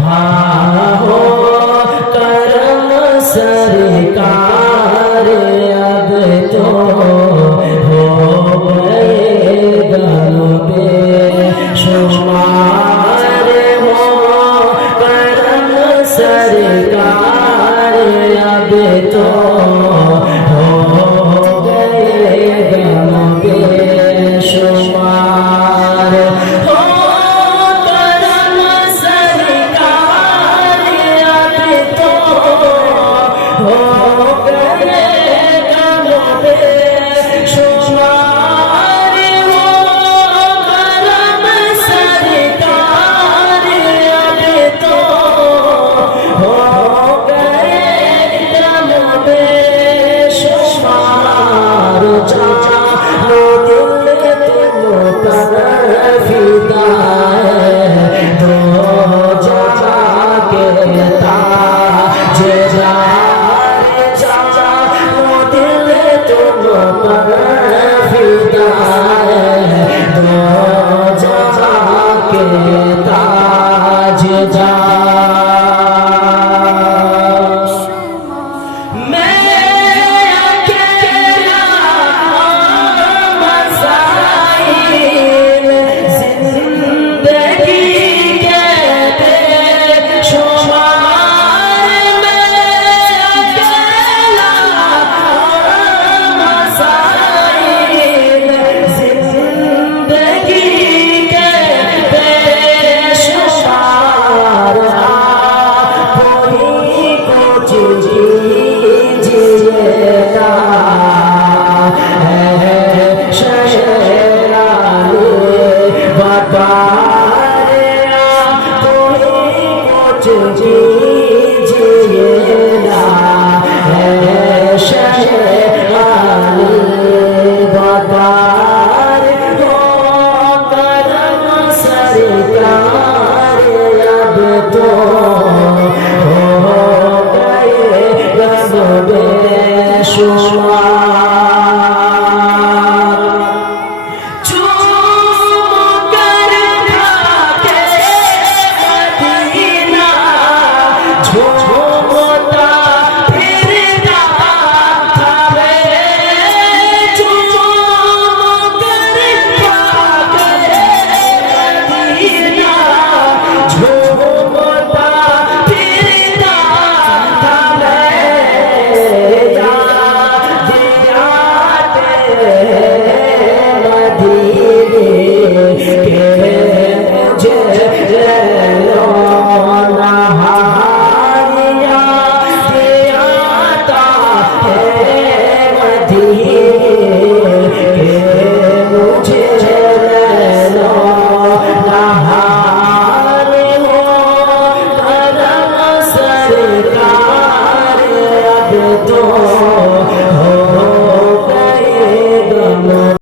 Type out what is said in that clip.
हाँ हो करम सरकार अब तो हो गए गम बेशुमार हो करम सरकार अब तो हो गए गम बेशुमार हो करम सरकार अब तो हो गए गम बेशुमार हो करम सरकार अब तो हो गए गम बेशुमार जानो दिल तुम पर फिदा है दो जाके ताजदार जानो दिल तुम पर फिदा है दो जाके ताजदार मैं अकेला मसाइल जिंदगी के बेशुमार मैं अकेला मसाइल जिंदगी के बेशुमार कोई कुछ जीजिएगा शहरानी बताया कोई कुछ जीजिएगा शहरानी बतार हो करम सरकार अब तो हो गए गम बेशुमार चूम कर खाके मदीना झूमता फिरता था मैं चूम कर खाके मदीना झूमता फिरता था मैं याद आते मदीने के मुझे